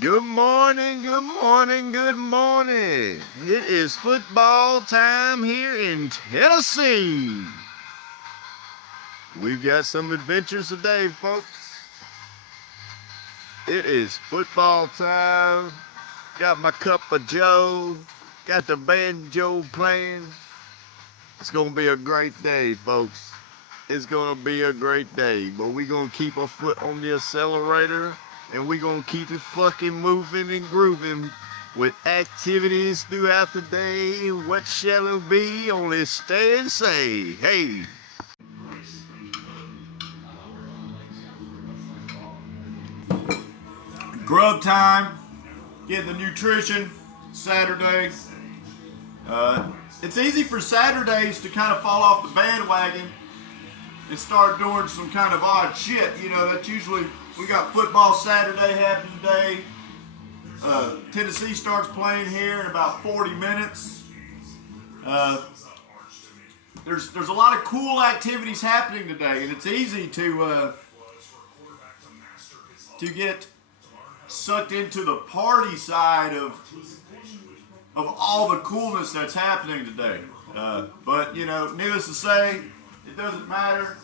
Good morning, good morning, good morning. It is football time here in Tennessee. We've got some adventures today, folks. It is football time. Got my cup of Joe. Got the banjo playing. It's going to be a great day, folks. It's going to be a great day. But we're going to keep our foot on the accelerator and we're going to keep it fucking moving and grooving with activities throughout the day. What shall it be? Only stay and say, hey. Grub time, getting the nutrition, Saturday. It's easy for Saturdays to kind of fall off the bandwagon and start doing some kind of odd shit. You know, that's usually, we got football Saturday happening today. Tennessee starts playing here in about 40 minutes. There's a lot of cool activities happening today, and it's easy to get sucked into the party side of all the coolness that's happening today. But you know, needless to say, it doesn't matter.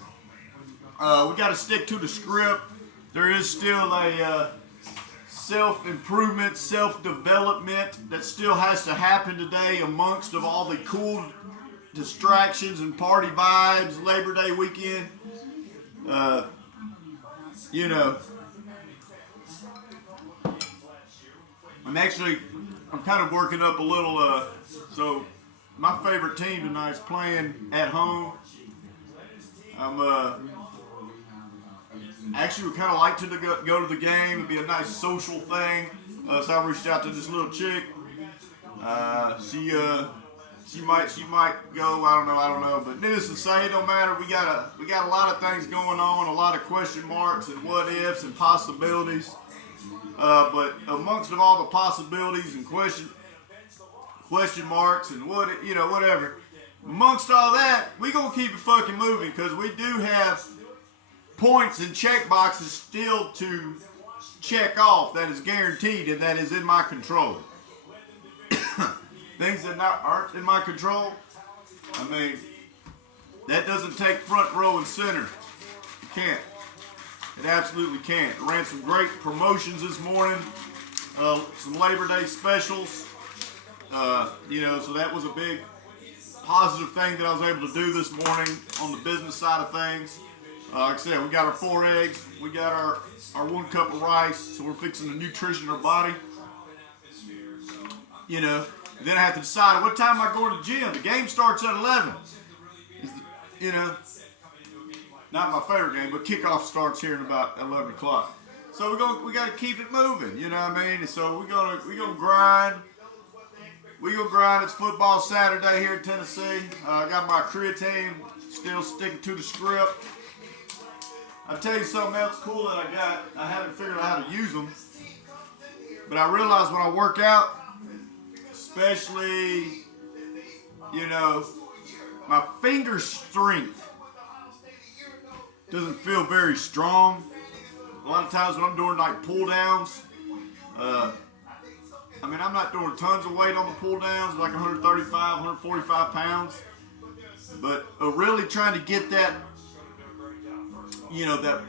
We got to stick to the script. There is still a self-improvement, self-development that still has to happen today amongst of all the cool distractions and party vibes, Labor Day weekend. You know, I'm kind of working up a little, so my favorite team tonight's playing at home. Actually would kind of like to go to the game. It'd be a nice social thing. So I reached out to this little chick. She might go. I don't know. But needless to say, it don't matter. We got a lot of things going on, a lot of question marks and what ifs and possibilities. But amongst of all the possibilities and question marks and whatever, amongst all that, we gonna keep it fucking moving because we do have points and check boxes still to check off that is guaranteed and that is in my control. Things that aren't in my control, I mean, that doesn't take front row and center. You can't. It absolutely can't. Ran some great promotions this morning. Some Labor Day specials. So that was a big positive thing that I was able to do this morning on the business side of things. Like I said, we got our 4 eggs. We got our 1 cup of rice. So we're fixing the nutrition of our body. You know, then I have to decide what time am I going to the gym. The game starts at 11. Not my favorite game, but kickoff starts here in about 11 o'clock. So we got to keep it moving, you know what I mean? And so we're gonna grind. We gonna grind. It's football Saturday here in Tennessee. I got my creatine, still sticking to the script. I'll tell you something else cool that I got. I haven't figured out how to use them, but I realize when I work out, especially, my finger strength doesn't feel very strong. A lot of times when I'm doing like pull downs, I'm not doing tons of weight on the pull downs, like 135, 145 pounds, but really trying to get that,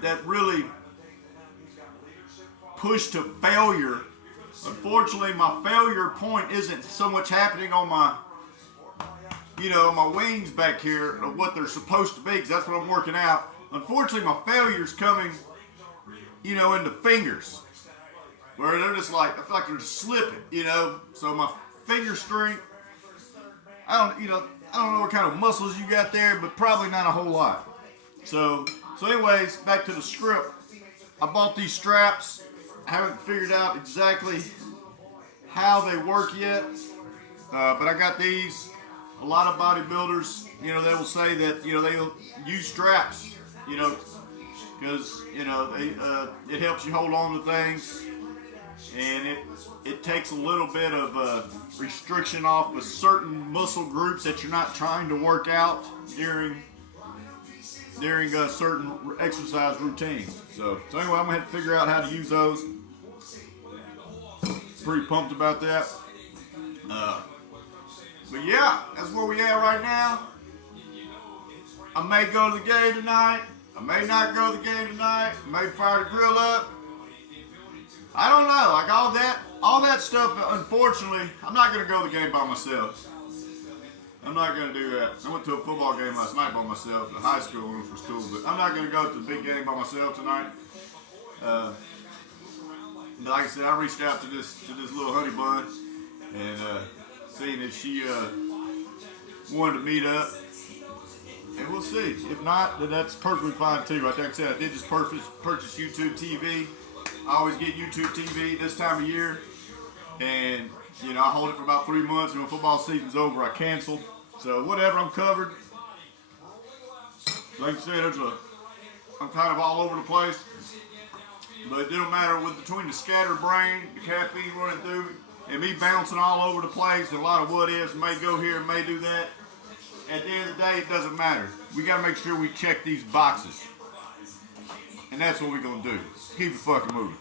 that really push to failure. Unfortunately, my failure point isn't so much happening on my, my wings back here, of what they're supposed to be, because that's what I'm working out. Unfortunately, my failure's coming, in the fingers, where they're just like, I feel like they're just slipping, So my finger strength, I don't know what kind of muscles you got there, but probably not a whole lot. So anyways, back to the script. I bought these straps. I haven't figured out exactly how they work yet, but I got these. A lot of bodybuilders, they will say that, they'll use straps, because, it helps you hold on to things, and it takes a little bit of restriction off of certain muscle groups that you're not trying to work out during certain exercise routines. So anyway, I'm going to have to figure out how to use those. pretty pumped about that. But yeah, that's where we at right now. I may go to the game tonight. I may not go to the game tonight. I may fire the grill up. I don't know. Like all that stuff, unfortunately, I'm not going to go to the game by myself. I'm not going to do that. I went to a football game last night by myself at high school, which was cool. But I'm not going to go to the big game by myself tonight. But like I said, I reached out to this little honey bun and seeing if she wanted to meet up. And we'll see. If not, then that's perfectly fine too. Like I said, I did just purchase YouTube TV. I always get YouTube TV this time of year. And, you know, I hold it for about 3 months. And when football season's over, I cancel. So whatever, I'm covered. Like I said, I'm kind of all over the place. But it don't matter between the scattered brain, the caffeine running through, and me bouncing all over the place, and a lot of what ifs, may go here, may do that. At the end of the day, it doesn't matter. We got to make sure we check these boxes. And that's what we're going to do. Keep it fucking moving.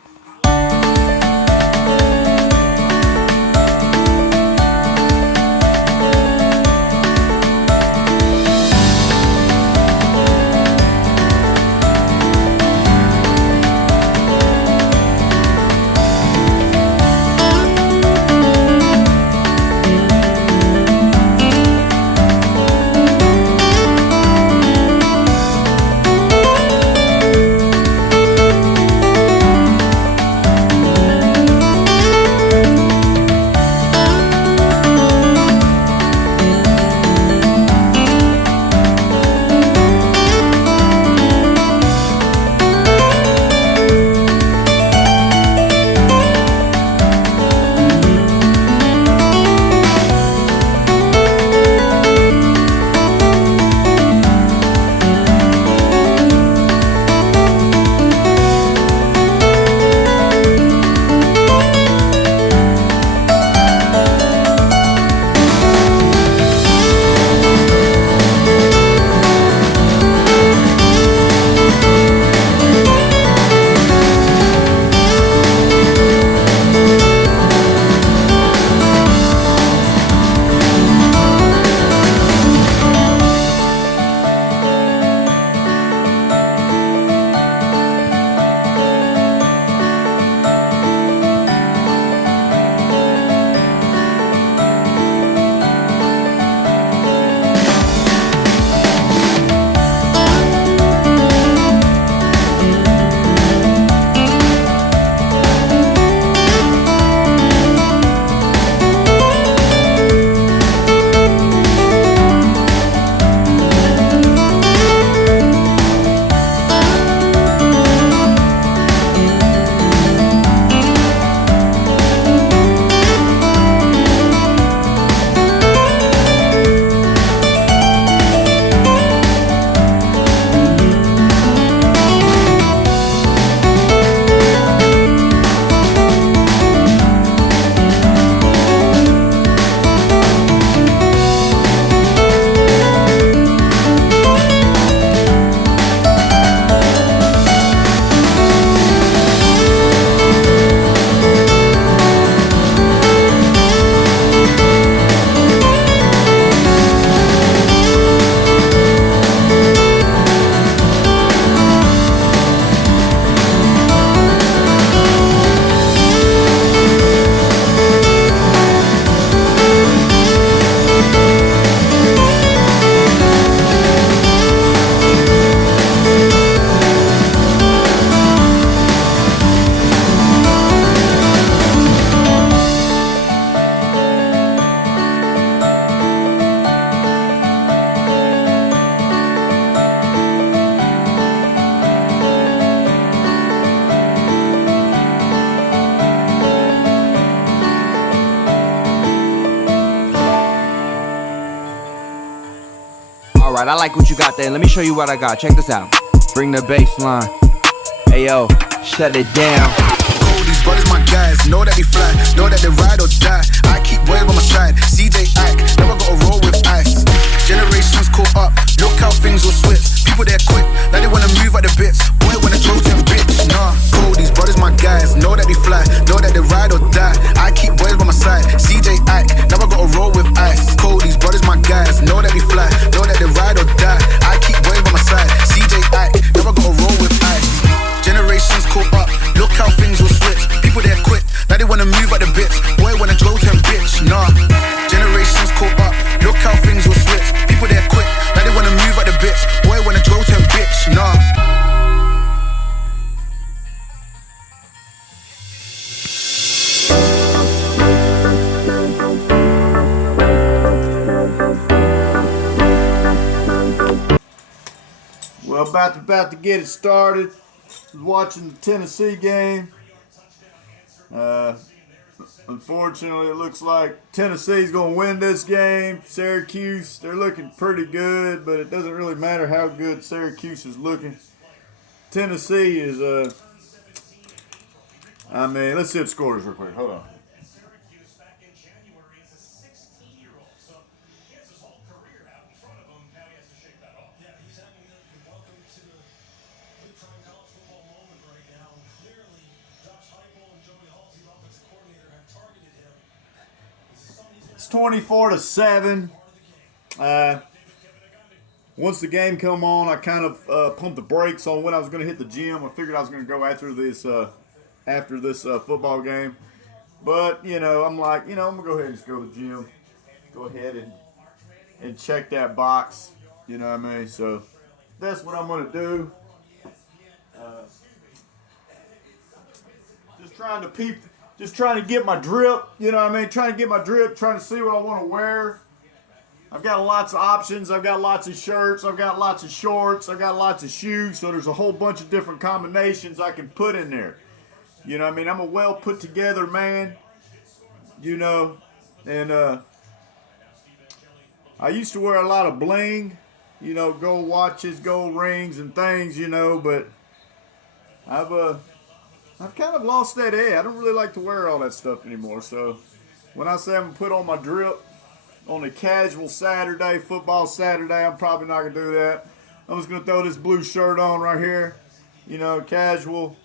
Alright, I like what you got there. Let me show you what I got. Check this out. Bring the bass line. Ayo, shut it down. These brothers my guys, know that they fly, know that they ride or die. I keep boys by my side, CJ Ike, never gotta roll with ice. Generations caught up, look how things will switch. People they're quick, now they wanna move at the bits. Boy wanna throw to bitch, nah. Cool, these brothers my guys, know that they fly, know that they ride or die. I keep Ike, now I gotta roll with ice. Cold, these brothers my guys, know that they fly, know that they ride or die. I keep boys by my side, CJ Ike, now I gotta roll with ice. Generations caught up, look how things will switch. People they're quick, now they wanna move at the bits. Boy wanna drove him bitch, nah. Generations caught up, look how things will switch. People they're quick, now they wanna move at the bits. Boy wanna drove him bitch, nah. Well, about to get it started. Was watching the Tennessee game. Unfortunately, it looks like Tennessee's going to win this game. Syracuse, they're looking pretty good, but it doesn't really matter how good Syracuse is looking. Tennessee is, let's see the scores real quick. Hold on. It's 24-7. Once the game come on, I kind of pumped the brakes on when I was going to hit the gym. I figured I was going to go after this football game. But, I'm like, I'm going to go ahead and just go to the gym. Go ahead and check that box. You know what I mean? So that's what I'm going to do. Just trying to get my drip, trying to get my drip, trying to see what I want to wear. I've got lots of options. I've got lots of shirts. I've got lots of shorts. I've got lots of shoes. So there's a whole bunch of different combinations I can put in there. I'm a well put together man, and I used to wear a lot of bling, gold watches, gold rings and things, but I've kind of lost that edge. I don't really like to wear all that stuff anymore. So when I say I'm going to put on my drip on a casual Saturday, football Saturday, I'm probably not going to do that. I'm just going to throw this blue shirt on right here, casual,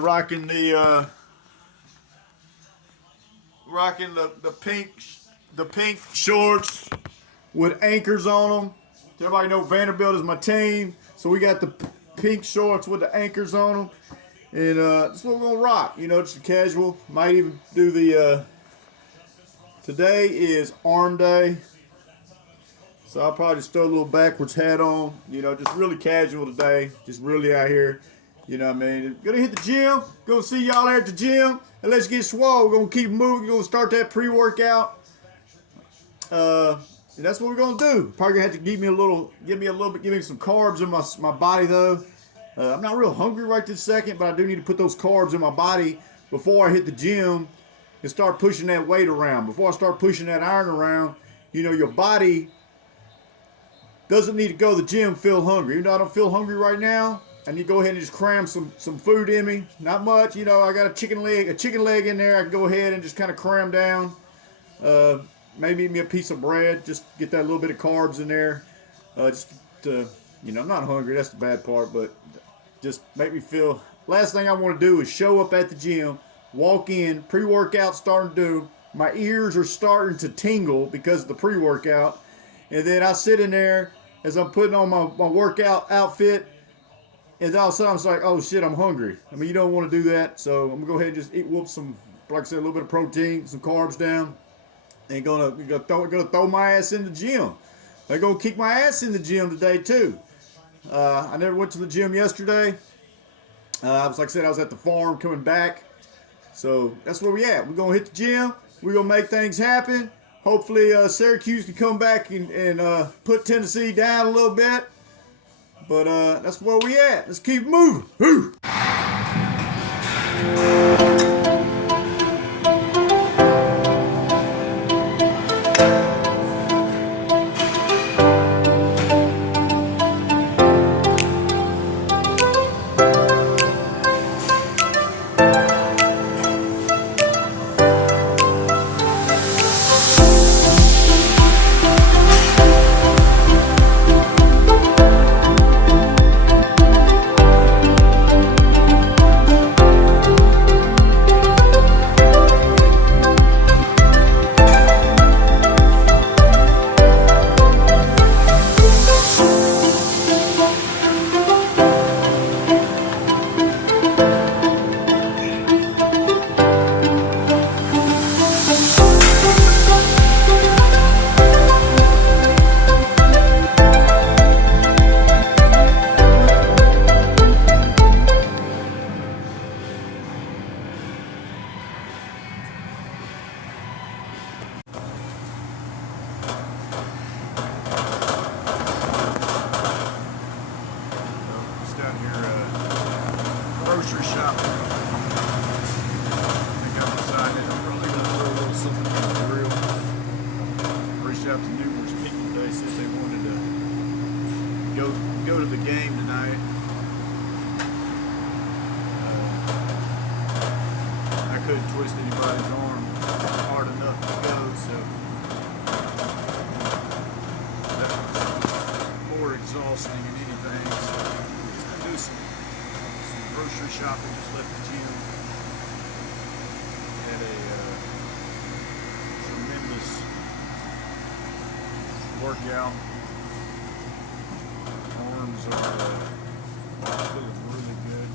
rocking the pink shorts with anchors on them. Everybody know Vanderbilt is my team, so we got the pink shorts with the anchors on them. And that's what we're going to rock, just a casual. Might even do today is arm day. So I'll probably just throw a little backwards hat on, just really casual today. Just really out here, Gonna hit the gym, go see y'all there at the gym, and let's get swole. We're going to keep moving, we're going to start that pre-workout. And that's what we're going to do. Probably going to have to give me some carbs in my body though. I'm not real hungry right this second, but I do need to put those carbs in my body before I hit the gym and start pushing that weight around. Before I start pushing that iron around, your body doesn't need to go to the gym feel hungry. Even though I don't feel hungry right now, I need to go ahead and just cram some food in me. Not much, I got a chicken leg in there. I can go ahead and just kind of cram down. Maybe eat me a piece of bread, just get that little bit of carbs in there. I'm not hungry. That's the bad part, but just make me feel. Last thing I want to do is show up at the gym, walk in, pre-workout starting to do. My ears are starting to tingle because of the pre-workout. And then I sit in there as I'm putting on my workout outfit. And then all of a sudden I'm like, oh shit, I'm hungry. You don't want to do that. So I'm going to go ahead and just eat, some, like I said, a little bit of protein, some carbs down. And gonna throw my ass in the gym. They're going to kick my ass in the gym today too. I never went to the gym yesterday. I was at the farm coming back. So that's where we at. We're going to hit the gym. We're going to make things happen. Hopefully Syracuse can come back and put Tennessee down a little bit. But that's where we at. Let's keep moving. Woo! shopping. I think I'm excited. I'm probably gonna throw a little something on the grill. Reached out to numerous people today since they wanted to go to the game tonight. I couldn't twist anybody's arm hard enough to go, so that was more exhausting than anything. So just to do some grocery shopping, just left the gym. Had a tremendous workout. Arms are feeling really good.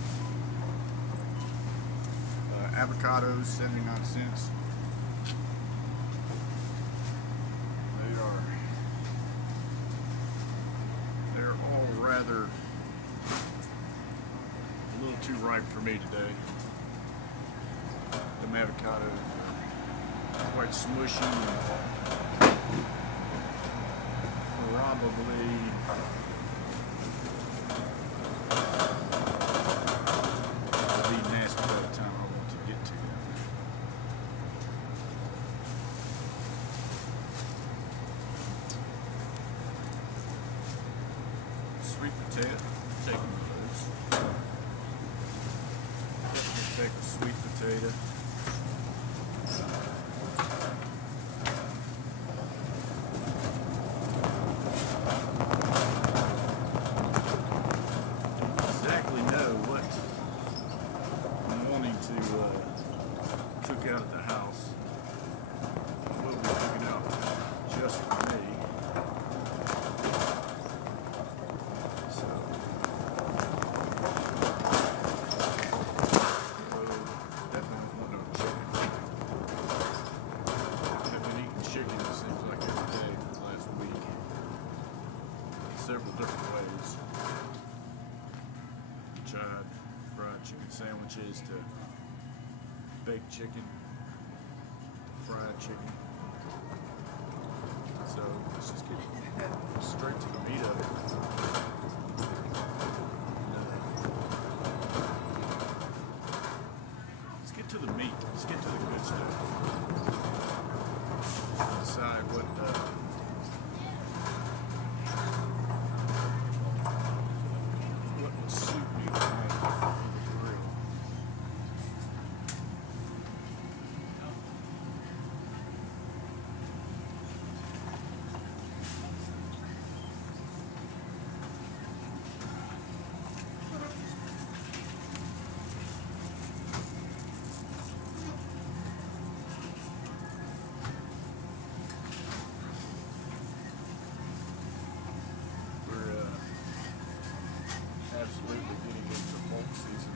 Avocados, 79 cents. They're all rather a little too ripe for me today. Them avocados are quite smushy and probably be nasty by the time I want to get to them. Sweet potato, taking those. Take a sweet potato. Exactly know what I'm wanting to cook out at the house. I will be cooking out just for me. So definitely don't want no chicken. I've been eating chicken, it seems like every day for the last week. Several different ways. Tried fried chicken sandwiches to baked chicken to fried chicken. So let's just get straight to the meat of it. Let's get to the meat. Let's get to the good stuff. Decide what would suit me tonight on the grill. We're absolutely getting into bulk season.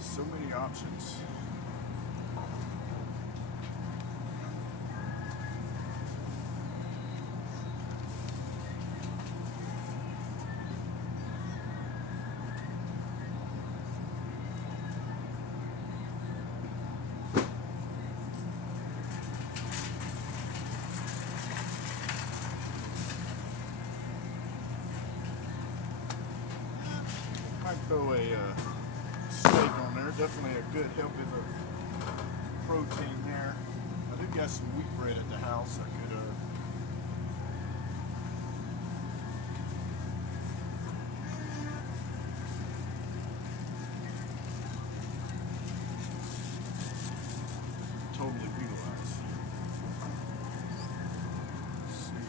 So many options. Might throw a steak on there. Definitely a good helping of protein there. I do got some wheat bread at the house. I could totally utilize. Let's see here.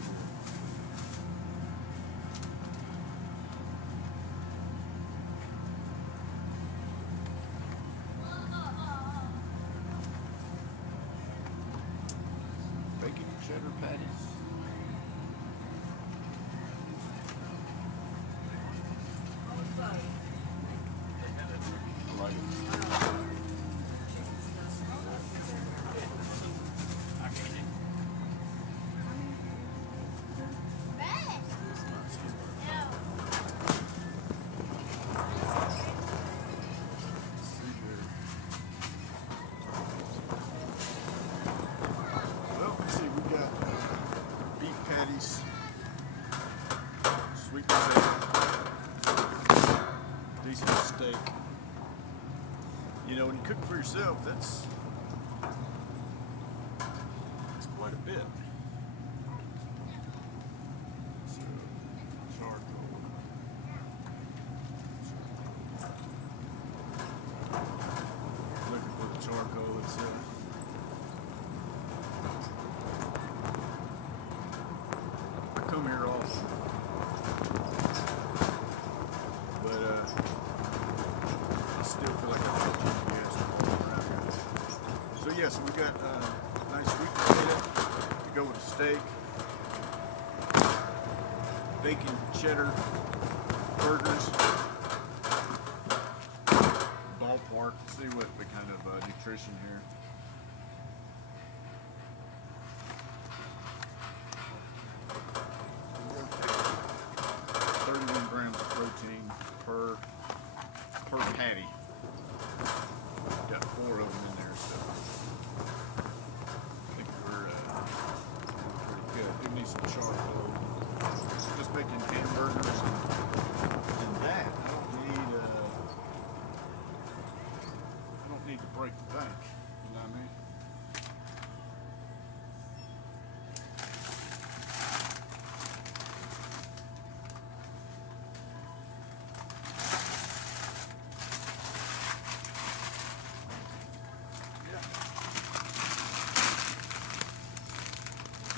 patties. I like it. Well, let's see, we got beef patties, sweet potato, decent steak. You know, when you cook for yourself, that's quite a bit. So, charcoal. Looking for the charcoal itself. I come here often, but I still feel like I have GPS around here. So yeah, so we got nice sweet potato to go with a steak, bacon cheddar burgers, ballpark. Let's see what the kind of nutrition here. 31 grams of protein per patty. Got 4 of them in there, so I think we're pretty good. Do need some charcoal. Just making hamburgers and that. I don't need to break the bank. You know what I mean?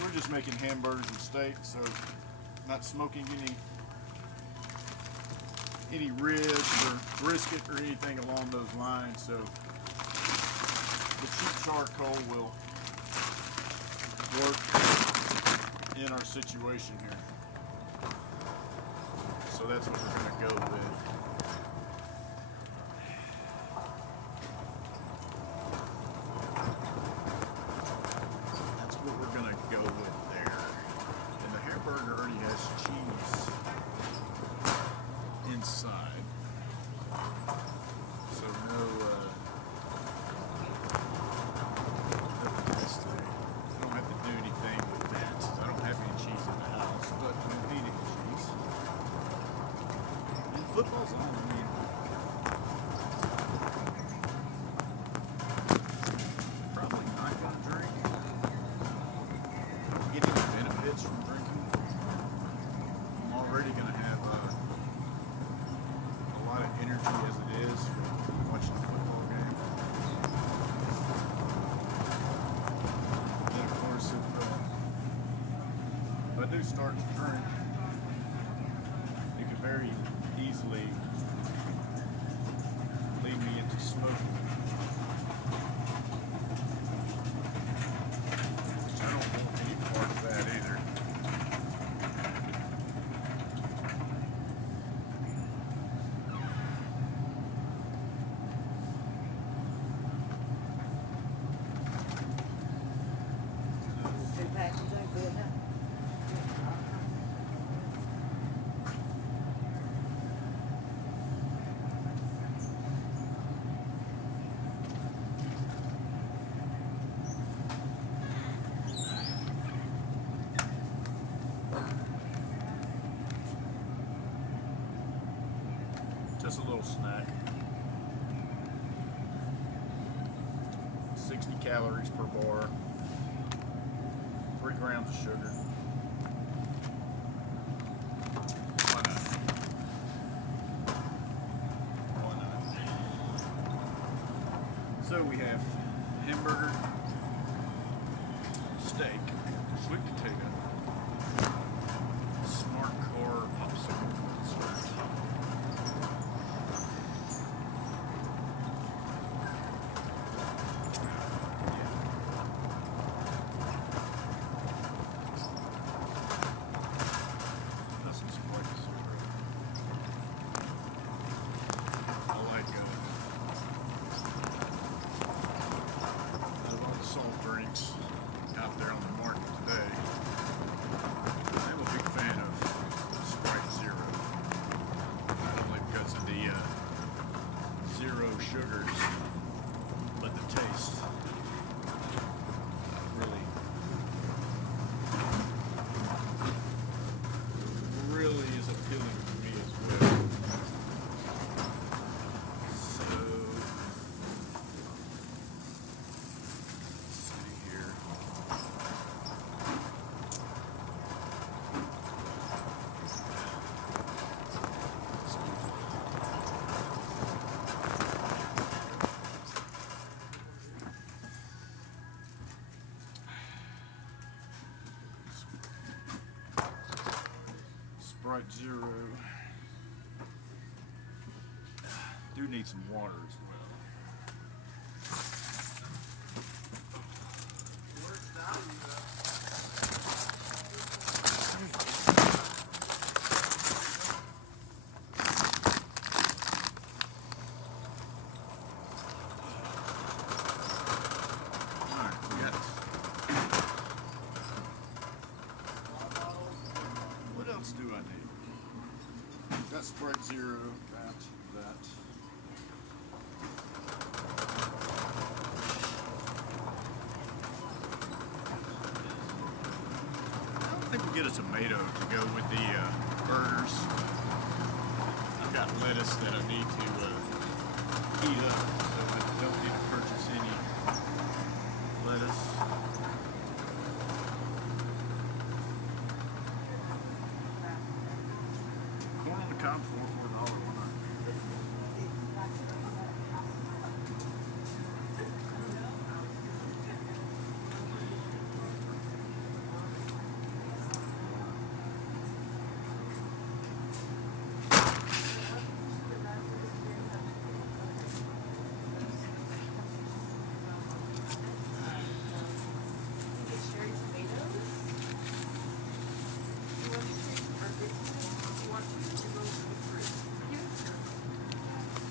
We're just making hamburgers and steak, so not smoking any ribs or brisket or anything along those lines. So the cheap charcoal will work in our situation here. So that's what we're going to go with. That's what we're going to go with there. And the hamburger already has cheese inside. So no this thing. I don't have to do anything with that. I don't have any cheese in the house, but I don't need any cheese. And football's on. I mean, probably not going to drink. I don't get any benefits from drinking. I'm already going to have a lot of energy as it is from watching the football game. And of course, if I do start to drink, it could very easily lead me into smoking. Which I don't want any part of that either. Just a little snack. 60 calories per bar. 3 grams of sugar. Why not? Why not? So we have hamburger, steak, sweet potato, Smart Car popsicle dessert. Sprite Zero. Do need some water as well. What else do I need? Got Sprite Zero, that. I think we'll get a tomato to go with the burgers. I've got lettuce that I need to heat up, so I don't need to purchase any lettuce. Corn on the cob for $4.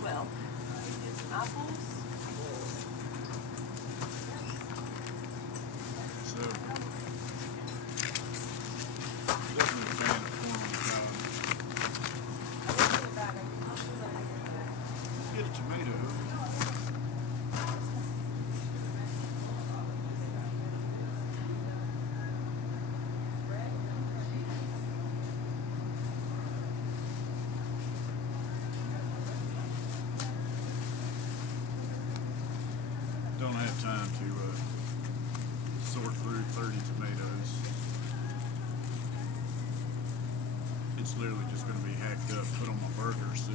Well, get some apples. So, definitely a fan of corn on the cob. Get a tomato. Don't have time to sort through 30 tomatoes. It's literally just going to be hacked up, put on my burger, so.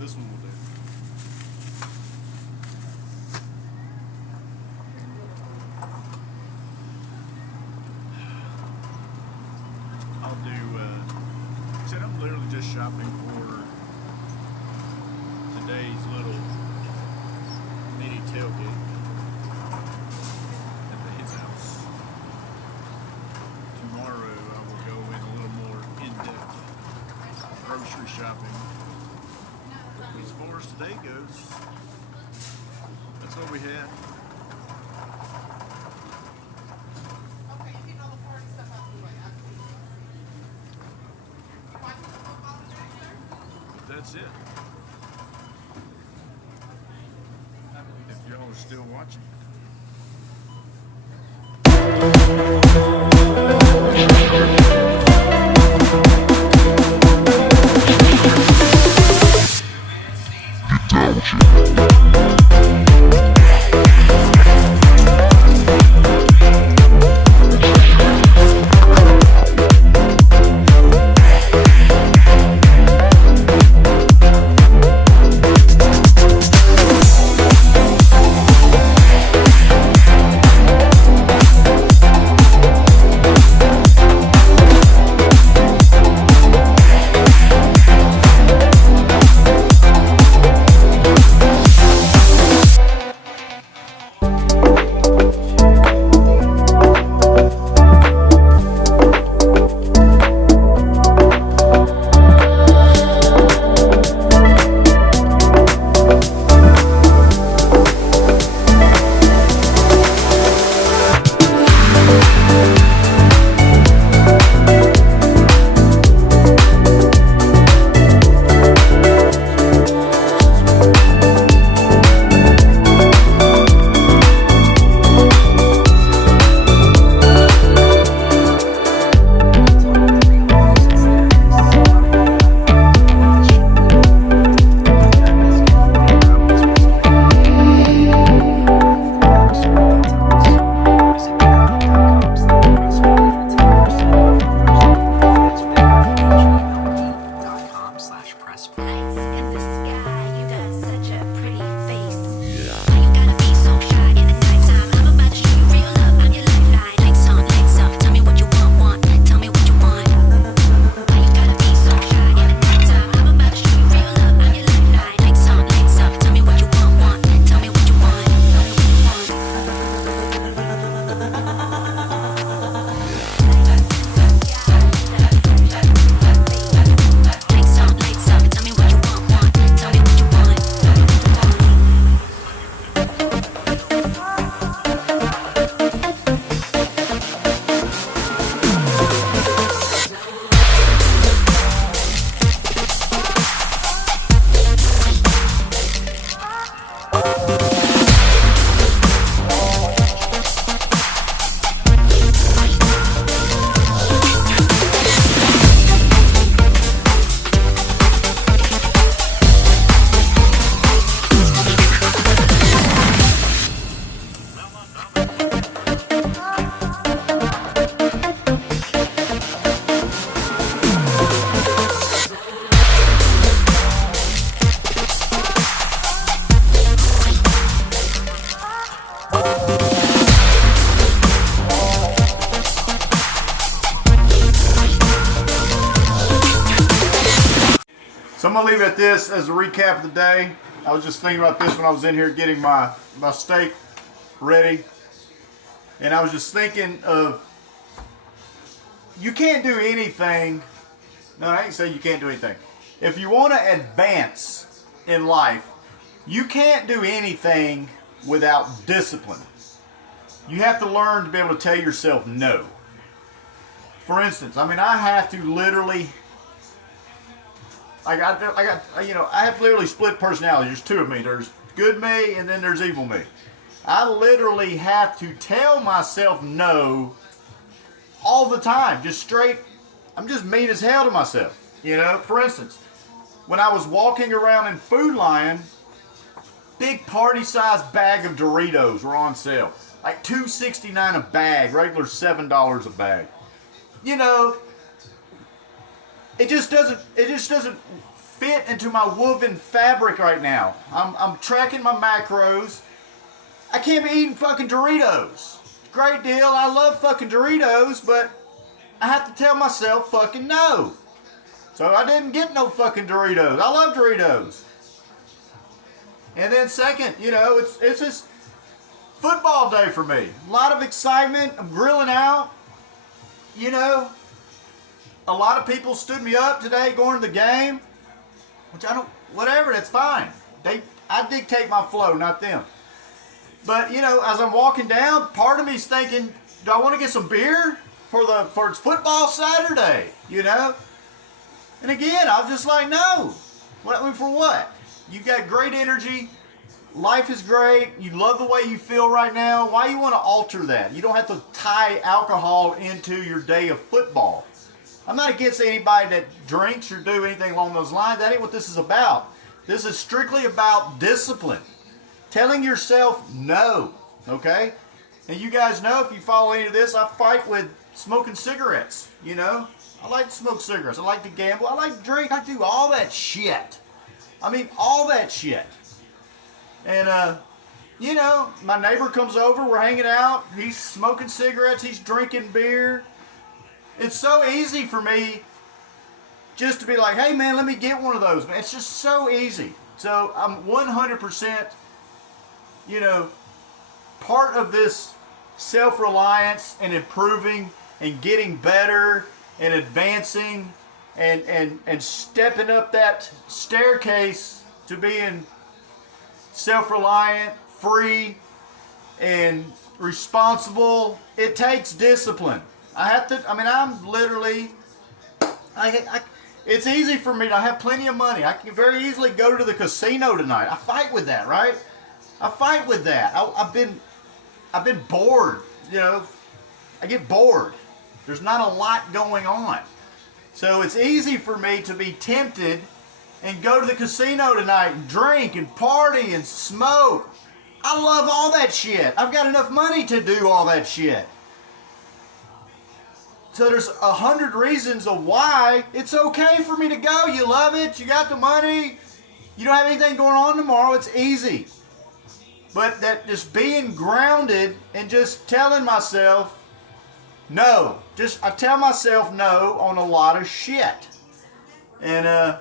This one will do. I'll do, like I said, I'm literally just shopping for today's little mini tailgate at his house. Tomorrow I will go in a little more in-depth grocery shopping. As far as today goes, that's what we had. That's it. If y'all are still watching. leave it at this as a recap of the day. I was just thinking about this when I was in here getting my steak ready. And I was just thinking of, you can't do anything. No, I ain't saying you can't do anything. If you want to advance in life, you can't do anything without discipline. You have to learn to be able to tell yourself no. For instance, I mean, I have to literally, I have literally split personalities. There's two of me. There's good me and then there's evil me. I literally have to tell myself no all the time. Just straight, I'm just mean as hell to myself. You know, for instance, when I was walking around in Food Lion, big party-sized bag of Doritos were on sale. Like $2.69 a bag, regular $7 a bag. You know, it just doesn't fit into my woven fabric right now. I'm tracking my macros. I can't be eating fucking Doritos. Great deal. I love fucking Doritos, but I have to tell myself fucking no. So I didn't get no fucking Doritos. I love Doritos. And then second, you know, it's just football day for me. A lot of excitement. I'm grilling out. You know, a lot of people stood me up today going to the game, which I don't, whatever, that's fine. I dictate my flow, not them. But, you know, as I'm walking down, part of me's thinking, do I want to get some beer for it's football Saturday, you know? And again, I was just like, no. For what? You got great energy. Life is great. You love the way you feel right now. Why you want to alter that? You don't have to tie alcohol into your day of football. I'm not against anybody that drinks or do anything along those lines. That ain't what this is about. This is strictly about discipline. Telling yourself no, okay? And you guys know, if you follow any of this, I fight with smoking cigarettes, you know? I like to smoke cigarettes. I like to gamble. I like to drink. I do all that shit. I mean, all that shit. And, you know, my neighbor comes over. We're hanging out. He's smoking cigarettes. He's drinking beer. It's so easy for me just to be like, hey, man, let me get one of those. It's just so easy. So I'm 100%, you know, part of this self-reliance and improving and getting better and advancing and stepping up that staircase to being self-reliant, free, and responsible. It takes discipline. I'm literally, it's easy for me. I have plenty of money. I can very easily go to the casino tonight. I fight with that, right? I fight with that. I've been bored, you know. I get bored. There's not a lot going on. So it's easy for me to be tempted and go to the casino tonight and drink and party and smoke. I love all that shit. I've got enough money to do all that shit. So there's 100 reasons of why it's okay for me to go. You love it. You got the money. You don't have anything going on tomorrow. It's easy. But that just being grounded and just telling myself no. I tell myself no on a lot of shit. And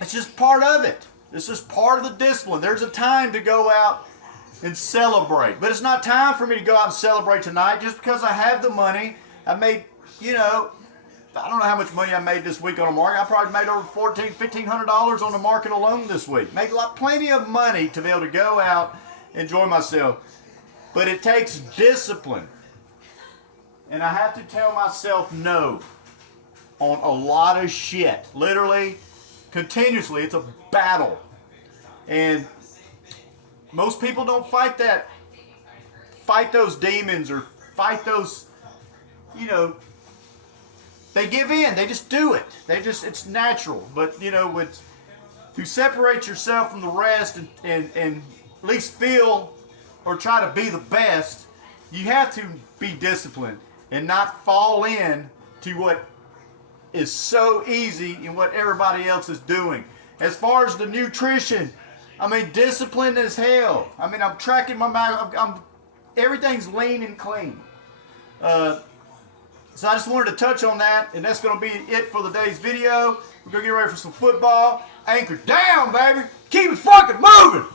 it's just part of it. It's just part of the discipline. There's a time to go out and celebrate. But it's not time for me to go out and celebrate tonight just because I have the money. I made, you know, I don't know how much money I made this week on the market. I probably made over $1,500 on the market alone this week. Made plenty of money to be able to go out, enjoy myself. But it takes discipline. And I have to tell myself no on a lot of shit. Literally, continuously. It's a battle. And most people don't fight those demons or fight those, you know, they give in. They just do it. It's natural. But, you know, to separate yourself from the rest and at least feel or try to be the best, you have to be disciplined and not fall in to what is so easy and what everybody else is doing. As far as the nutrition, I mean, disciplined as hell. I mean, I'm tracking my mind. Everything's lean and clean. So I just wanted to touch on that, and that's going to be it for the day's video. We're going to get ready for some football. Anchor down, baby. Keep it fucking moving.